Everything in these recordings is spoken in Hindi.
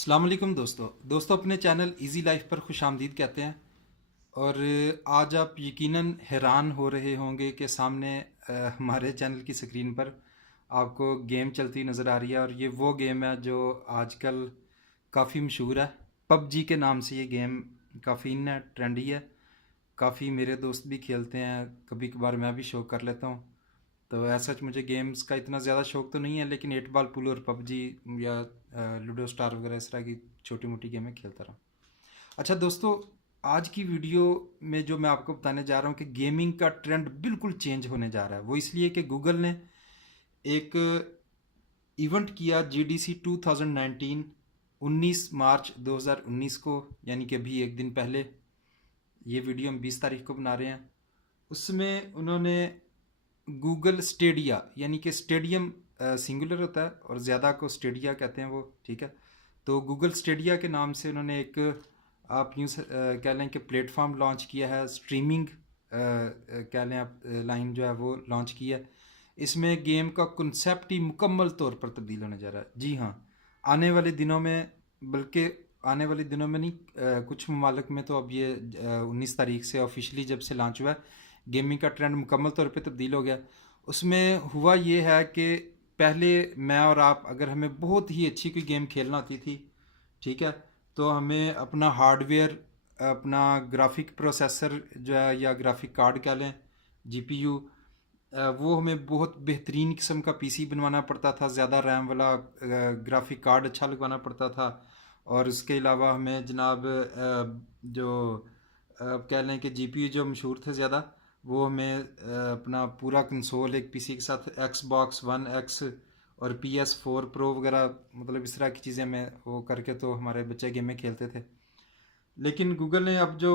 अस्सलाम वालेकुम दोस्तों अपने चैनल इजी लाइफ पर खुश आमदीद कहते हैं। और आज आप यकीनन हैरान हो रहे होंगे कि सामने हमारे चैनल की स्क्रीन पर आपको गेम चलती नज़र आ रही है। और ये वो गेम है जो आजकल काफ़ी मशहूर है। पबजी के नाम से ये गेम काफ़ी इन है, ट्रेंडी है। काफ़ी मेरे दोस्त भी खेलते हैं, कभी कभार मैं भी शौक कर लेता हूँ। तो ऐसा मुझे गेम्स का इतना ज़्यादा शौक तो नहीं है, लेकिन 8 बॉल पूल और पबजी या लूडो स्टार वगैरह इस तरह की छोटी मोटी गेमें खेलता रहा। अच्छा दोस्तों, आज की वीडियो में जो मैं आपको बताने जा रहा हूँ कि गेमिंग का ट्रेंड बिल्कुल चेंज होने जा रहा है, वो इसलिए कि गूगल ने एक इवेंट किया GDC 2019 19 मार्च 2019 को, यानी कि अभी एक दिन पहले। ये वीडियो हम 20 तारीख को बना रहे हैं। उसमें उन्होंने गूगल स्टेडिया, यानी कि स्टेडियम सिंगुलर होता है और ज़्यादा को स्टेडिया कहते हैं, वो ठीक है। तो गूगल स्टेडिया के नाम से उन्होंने एक, आप यूँ कह लें कि प्लेटफॉर्म लॉन्च किया है, स्ट्रीमिंग कह लें आप, लाइन जो है वो लॉन्च की है। इसमें गेम का कॉन्सेप्ट ही मुकम्मल तौर पर तब्दील होने जा रहा है। जी हाँ, आने वाले दिनों में, बल्कि आने वाले दिनों में नहीं, कुछ ममालिक में तो अब ये 19 तारीख से ऑफिशियली जब से लॉन्च हुआ है, गेमिंग का ट्रेंड मुकम्मल तौर पे तब्दील हो गया। उसमें हुआ ये है कि पहले मैं और आप, अगर हमें बहुत ही अच्छी कोई गेम खेलना होती थी, ठीक है, तो हमें अपना हार्डवेयर, अपना ग्राफिक प्रोसेसर जो है या ग्राफिक कार्ड कह लें, जीपीयू, वो हमें बहुत बेहतरीन किस्म का पीसी बनवाना पड़ता था, ज़्यादा रैम वाला ग्राफिक कार्ड अच्छा लगवाना पड़ता था। और उसके अलावा हमें जनाब जो कह लें कि जीपीयू जो मशहूर थे ज़्यादा, वो हमें अपना पूरा कंसोल एक पीसी के साथ Xbox One X और PS4 Pro वगैरह, मतलब इस तरह की चीज़ें हमें वो करके तो हमारे बच्चे गेमें खेलते थे। लेकिन गूगल ने अब जो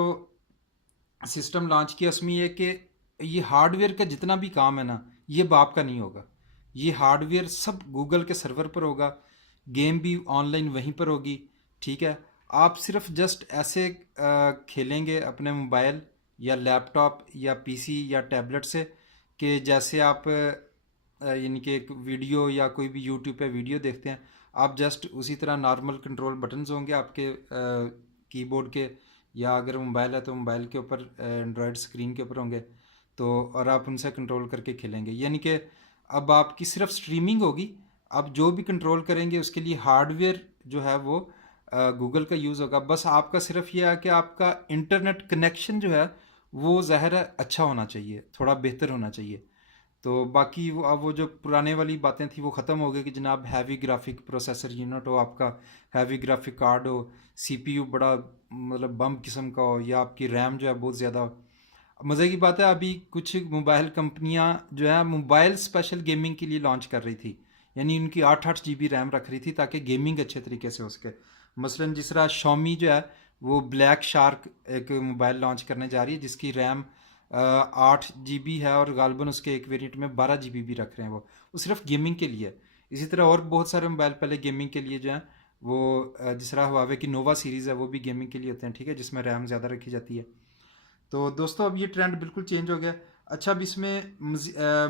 सिस्टम लॉन्च किया उसमें ये कि ये हार्डवेयर का जितना भी काम है ना, ये बाप का नहीं होगा। ये हार्डवेयर सब गूगल के सर्वर पर होगा, गेम भी ऑनलाइन वहीं पर होगी, ठीक है। आप सिर्फ जस्ट ऐसे खेलेंगे अपने मोबाइल या लैपटॉप या पीसी या टैबलेट से, कि जैसे आप यानी कि एक वीडियो या कोई भी यूट्यूब पे वीडियो देखते हैं, आप जस्ट उसी तरह नॉर्मल कंट्रोल बटन्स होंगे आपके कीबोर्ड के, या अगर मोबाइल है तो मोबाइल के ऊपर एंड्रॉयड स्क्रीन के ऊपर होंगे। तो और आप उनसे कंट्रोल करके खेलेंगे, यानी कि अब आपकी सिर्फ स्ट्रीमिंग होगी। आप जो भी कंट्रोल करेंगे उसके लिए हार्डवेयर जो है वो गूगल का यूज़ होगा। बस आपका सिर्फ यह है कि आपका इंटरनेट कनेक्शन जो है वो ज़ाहिर है अच्छा होना चाहिए, थोड़ा बेहतर होना चाहिए। तो बाकी वो अब वो जो पुराने वाली बातें थी वो ख़त्म हो गई कि जनाब हैवी ग्राफिक प्रोसेसर यूनिट हो आपका, हैवी ग्राफिक कार्ड हो, सीपीयू बड़ा मतलब बम किस्म का हो, या आपकी रैम जो है बहुत ज़्यादा हो। मज़े की बात है, अभी कुछ मोबाइल कंपनियां जो है मोबाइल स्पेशल गेमिंग के लिए लॉन्च कर रही थी, यानी उनकी 8-8 GB रैम रख रही थी ताकि गेमिंग अच्छे तरीके से हो सके। मसलन जिस तरह शॉमी जो है वो ब्लैक शार्क एक मोबाइल लॉन्च करने जा रही है जिसकी रैम 8 GB है, और गालबन उसके एक वेरिएंट में 12 GB भी रख रहे हैं वो सिर्फ गेमिंग के लिए है। इसी तरह और बहुत सारे मोबाइल पहले गेमिंग के लिए जो हैं वो जिस तरह हुआवे की नोवा सीरीज़ है वो भी गेमिंग के लिए होते हैं, ठीक है, जिसमें रैम ज़्यादा रखी जाती है। तो दोस्तों अब ये ट्रेंड बिल्कुल चेंज हो गया। अच्छा, अब इसमें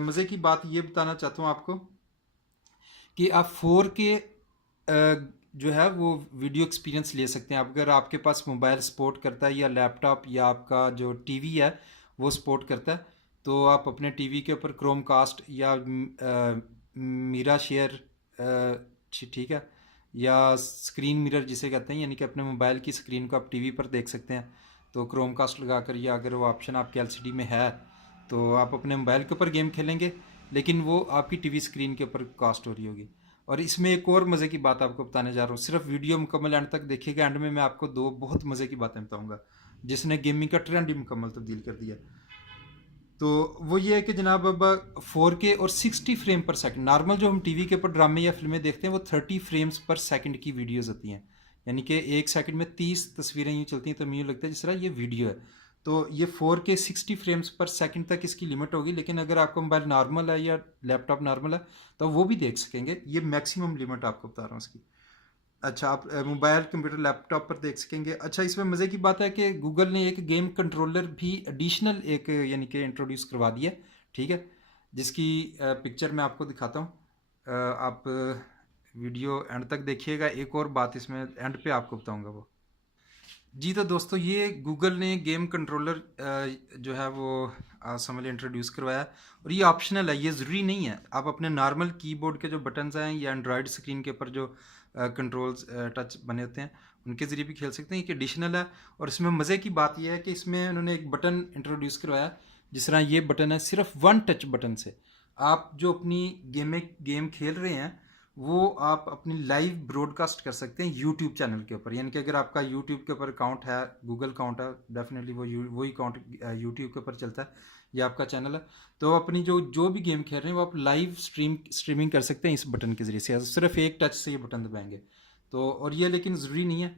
मज़े की बात ये बताना चाहता हूँ आपको कि आप 4K जो है वो वीडियो एक्सपीरियंस ले सकते हैं। अगर आपके पास मोबाइल सपोर्ट करता है या लैपटॉप या आपका जो टीवी है वो सपोर्ट करता है, तो आप अपने टीवी के ऊपर क्रोम कास्ट या मीरा शेयर, ठीक है, या स्क्रीन मिरर जिसे कहते हैं, यानी कि अपने मोबाइल की स्क्रीन को आप टीवी पर देख सकते हैं। तो क्रोम कास्ट लगाकर, या अगर वो ऑप्शन आपके एलसीडी में है तो आप अपने मोबाइल के ऊपर गेम खेलेंगे, लेकिन वो आपकी टीवी स्क्रीन के ऊपर कास्ट हो रही होगी। और इसमें एक और मज़े की बात आपको बताने जा रहा हूँ, सिर्फ वीडियो मुकम्मल एंड तक देखिएगा। एंड में मैं आपको दो बहुत मज़े की बातें बताऊँगा जिसने गेमिंग का ट्रेंड ही मुकम्मल तब्दील कर दिया। तो वो ये है कि जनाब अब 4K और 60 फ्रेम पर सेकंड, नॉर्मल जो हम टीवी के ऊपर ड्रामे या फिल्में देखते हैं वो 30 फ्रेम्स पर सेकंड की वीडियोज़ होती हैं, यानी कि 1 सेकंड में 30 तस्वीरें यूँ चलती हैं, तो मुझे लगता है जिस तरह ये वीडियो है। तो ये 4K 60 फ्रेम्स पर सेकंड तक इसकी लिमिट होगी, लेकिन अगर आपका मोबाइल नॉर्मल है या लैपटॉप नॉर्मल है तो वो भी देख सकेंगे। ये मैक्सिमम लिमिट आपको बता रहा हूँ इसकी। अच्छा, आप मोबाइल कंप्यूटर लैपटॉप पर देख सकेंगे। अच्छा, इसमें मज़े की बात है कि गूगल ने एक गेम कंट्रोलर भी एडिशनल एक यानी कि इंट्रोड्यूस करवा दिया, ठीक है, जिसकी पिक्चर मैं आपको दिखाता हूँ। आप वीडियो एंड तक देखिएगा। एक और बात इसमें एंड पे आपको बताऊंगा वो। जी तो दोस्तों, ये गूगल ने गेम कंट्रोलर जो है वो समझ लीजिए इंट्रोड्यूस करवाया, और ये ऑप्शनल है, ये ज़रूरी नहीं है। आप अपने नॉर्मल कीबोर्ड के जो बटन्स हैं या एंड्रॉयड स्क्रीन के ऊपर जो कंट्रोल्स टच बने होते हैं उनके ज़रिए भी खेल सकते हैं। ये एडिशनल है, और इसमें मज़े की बात यह है कि इसमें उन्होंने एक बटन इंट्रोड्यूस करवाया, जिस तरह ये बटन है, सिर्फ वन टच बटन से आप जो अपनी गेम खेल रहे हैं वो आप अपनी लाइव ब्रॉडकास्ट कर सकते हैं यूट्यूब चैनल के ऊपर। यानी कि अगर आपका यूट्यूब के ऊपर अकाउंट है, गूगल अकाउंट है, डेफिनेटली वही अकाउंट यूट्यूब के ऊपर चलता है, या आपका चैनल है, तो अपनी जो भी गेम खेल रहे हैं वो आप लाइव स्ट्रीमिंग कर सकते हैं इस बटन के ज़रिए से। सिर्फ एक टच से ये बटन दबाएंगे तो, और ये लेकिन ज़रूरी नहीं है।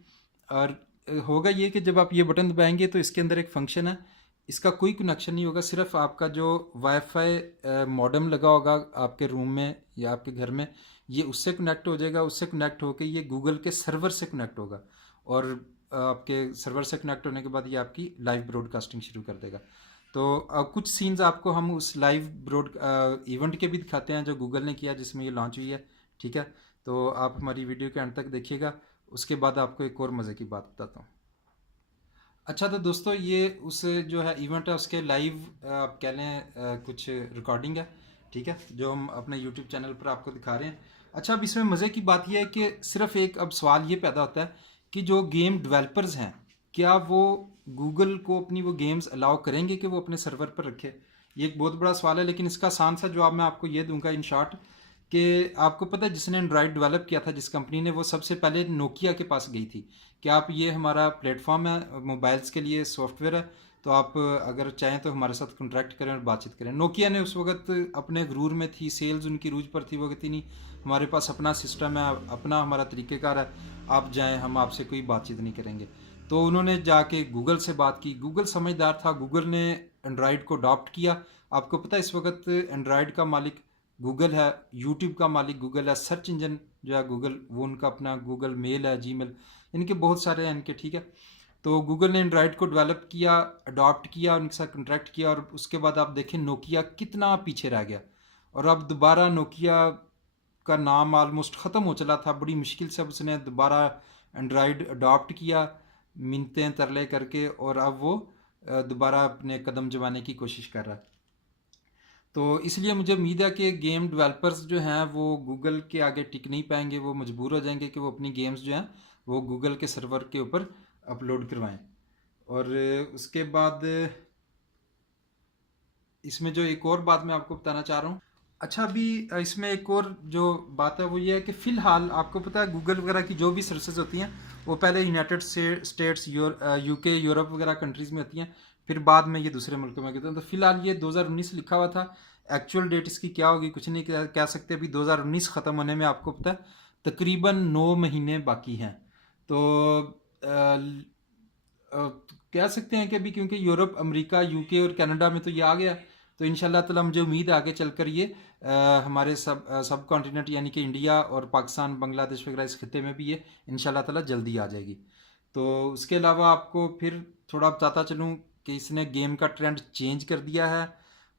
और होगा ये कि जब आप ये बटन दबाएंगे तो इसके अंदर एक फंक्शन है, इसका कोई कनेक्शन नहीं होगा, सिर्फ आपका जो वाईफाई मॉडेम लगा होगा आपके रूम में या आपके घर में, ये उससे कनेक्ट हो जाएगा। उससे कनेक्ट होकर ये गूगल के सर्वर से कनेक्ट होगा, और आपके सर्वर से कनेक्ट होने के बाद ये आपकी लाइव ब्रॉडकास्टिंग शुरू कर देगा। तो कुछ सीन्स आपको हम उस लाइव ब्रॉड इवेंट के भी दिखाते हैं जो गूगल ने किया, जिसमें ये लॉन्च हुई है। ठीक है, तो आप हमारी वीडियो के अंत तक देखिएगा, उसके बाद आपको एक और मज़े की बात बताता हूँ। अच्छा तो दोस्तों, ये उस जो है इवेंट है उसके लाइव आप कह लें कुछ रिकॉर्डिंग है। ठीक है, जो हम अपने यूट्यूब चैनल पर आपको दिखा रहे हैं। अच्छा, अब इसमें मज़े की बात यह है कि सिर्फ एक अब सवाल ये पैदा होता है कि जो गेम डेवलपर्स हैं, क्या वो गूगल को अपनी वो गेम्स अलाउ करेंगे कि वो अपने सर्वर पर रखे? ये एक बहुत बड़ा सवाल है, लेकिन इसका आसान सा जवाब मैं आपको ये दूंगा इन शॉर्ट, कि आपको पता है जिसने एंड्रॉयड डेवलप किया था, जिस कंपनी ने, वो सबसे पहले नोकिया के पास गई थी कि आप, ये हमारा प्लेटफॉर्म है मोबाइल्स के लिए, सॉफ्टवेयर है, तो आप अगर चाहें तो हमारे साथ कॉन्ट्रैक्ट करें और बातचीत करें। नोकिया ने उस वक्त अपने गुरूर में थी, सेल्स उनकी रूज पर थी, वो कहती नहीं हमारे पास अपना सिस्टम है, अपना हमारा तरीक़ेकार है, आप जाएं, हम आपसे कोई बातचीत नहीं करेंगे। तो उन्होंने जाके गूगल से बात की। गूगल समझदार था, गूगल ने एंड्रॉयड को अडॉप्ट किया। आपको पता है इस वक्त एंड्रॉयड का मालिक गूगल है, यूट्यूब का मालिक गूगल है, सर्च इंजन जो है गूगल, वो उनका अपना गूगल मेल है, जीमेल, इनके बहुत सारे हैं इनके। ठीक है, तो गूगल ने एंड्रॉयड को डेवलप किया, अडॉप्ट किया, उनके साथ कॉन्ट्रैक्ट किया, और उसके बाद आप देखें नोकिया कितना पीछे रह गया, और अब दोबारा नोकिया का नाम ऑलमोस्ट ख़त्म हो चला था, बड़ी मुश्किल से अब उसने दोबारा एंड्रॉयड अडॉप्ट किया, मिन्नतें तरले करके, और अब वो दोबारा अपने कदम जमाने की कोशिश कर रहा है। तो इसलिए मुझे उम्मीद है कि गेम डेवलपर्स जो हैं वो गूगल के आगे टिक नहीं पाएंगे, वो मजबूर हो जाएंगे कि वो अपनी गेम्स जो हैं वो गूगल के सर्वर के ऊपर अपलोड करवाएं। और उसके बाद इसमें जो एक और बात मैं आपको बताना चाह रहा हूँ। अच्छा, अभी इसमें एक और जो बात है वो ये है कि फ़िलहाल आपको पता है गूगल वगैरह की जो भी सर्विसेज होती हैं वो पहले यूनाइटेड स्टेट्स, यूके, यूरोप वगैरह कंट्रीज़ में होती हैं, फिर बाद में ये दूसरे मुल्कों में होते हैं। तो फिलहाल ये 2019 लिखा हुआ था, एक्चुअल डेट इसकी क्या होगी कुछ नहीं कह सकते। अभी 2019 ख़त्म होने में आपको पता है तकरीबन 9 महीने बाकी हैं। तो कह सकते हैं कि अभी, क्योंकि यूरोप, अमेरिका, यूके और कनाडा में तो ये आ गया, तो इंशाल्लाह ताला मुझे उम्मीद है आगे चलकर ये हमारे सब कॉन्टिनेंट यानी कि इंडिया और पाकिस्तान, बांग्लादेश वगैरह इस खत्ते में भी ये इंशाल्लाह ताला जल्दी आ जाएगी। तो उसके अलावा आपको फिर थोड़ा बताता चलूँ कि इसने गेम का ट्रेंड चेंज कर दिया है,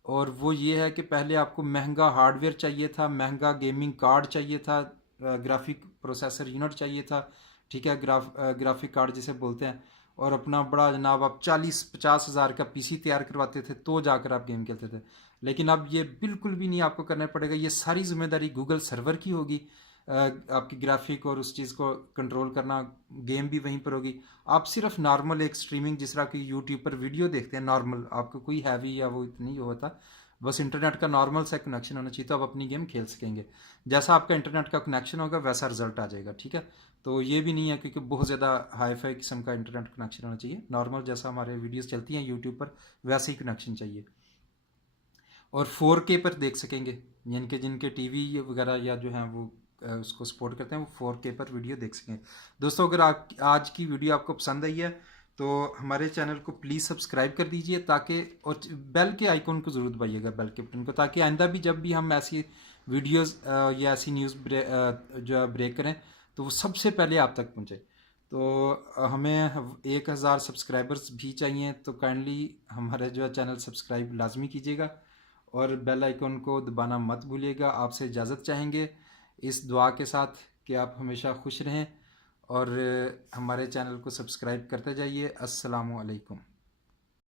और वो ये है कि पहले आपको महंगा हार्डवेयर चाहिए था, महंगा गेमिंग कार्ड चाहिए था, ग्राफिक प्रोसेसर यूनिट चाहिए था। ठीक है, ग्राफिक कार्ड जिसे बोलते हैं, और अपना बड़ा जनाब आप 40-50 हज़ार का पीसी तैयार करवाते थे तो जाकर आप गेम खेलते थे। लेकिन अब ये बिल्कुल भी नहीं आपको करना पड़ेगा, ये सारी जिम्मेदारी गूगल सर्वर की होगी। आपकी ग्राफिक और उस चीज़ को कंट्रोल करना, गेम भी वहीं पर होगी। आप सिर्फ नॉर्मल एक स्ट्रीमिंग, जिस तरह की यूट्यूब पर वीडियो देखते हैं नॉर्मल, आपको कोई हैवी या वो इतनी होता, बस इंटरनेट का नॉर्मल सा कनेक्शन होना चाहिए, तो आप अपनी गेम खेल सकेंगे। जैसा आपका इंटरनेट का कनेक्शन होगा वैसा रिजल्ट आ जाएगा। ठीक है, तो ये भी नहीं है क्योंकि बहुत ज़्यादा हाई फाई किस्म का इंटरनेट कनेक्शन होना चाहिए, नॉर्मल जैसा हमारे वीडियोस चलती हैं यूट्यूब पर वैसे ही कनेक्शन चाहिए। और 4K पर देख सकेंगे, यानी कि जिनके टीवी वगैरह या जो हैं वो उसको सपोर्ट करते हैं, वो 4K पर वीडियो देख सकें। दोस्तों, अगर आप आज की वीडियो आपको पसंद आई है तो हमारे चैनल को प्लीज़ सब्सक्राइब कर दीजिए, ताकि, और बेल के आइकॉन को ज़रूर दबाइएगा, बेल के बटन को, ताकि आइंदा भी जब भी हम ऐसी वीडियोस या ऐसी न्यूज़ जो ब्रेक करें तो वो सबसे पहले आप तक पहुँचे। तो हमें 1000 सब्सक्राइबर्स भी चाहिए, तो काइंडली हमारे जो है चैनल सब्सक्राइब लाजमी कीजिएगा, और बेल आइकॉन को दबाना मत भूलिएगा। आपसे इजाज़त चाहेंगे इस दुआ के साथ कि आप हमेशा खुश रहें और हमारे चैनल को सब्सक्राइब करते जाइए। अस्सलामु अलैकुम।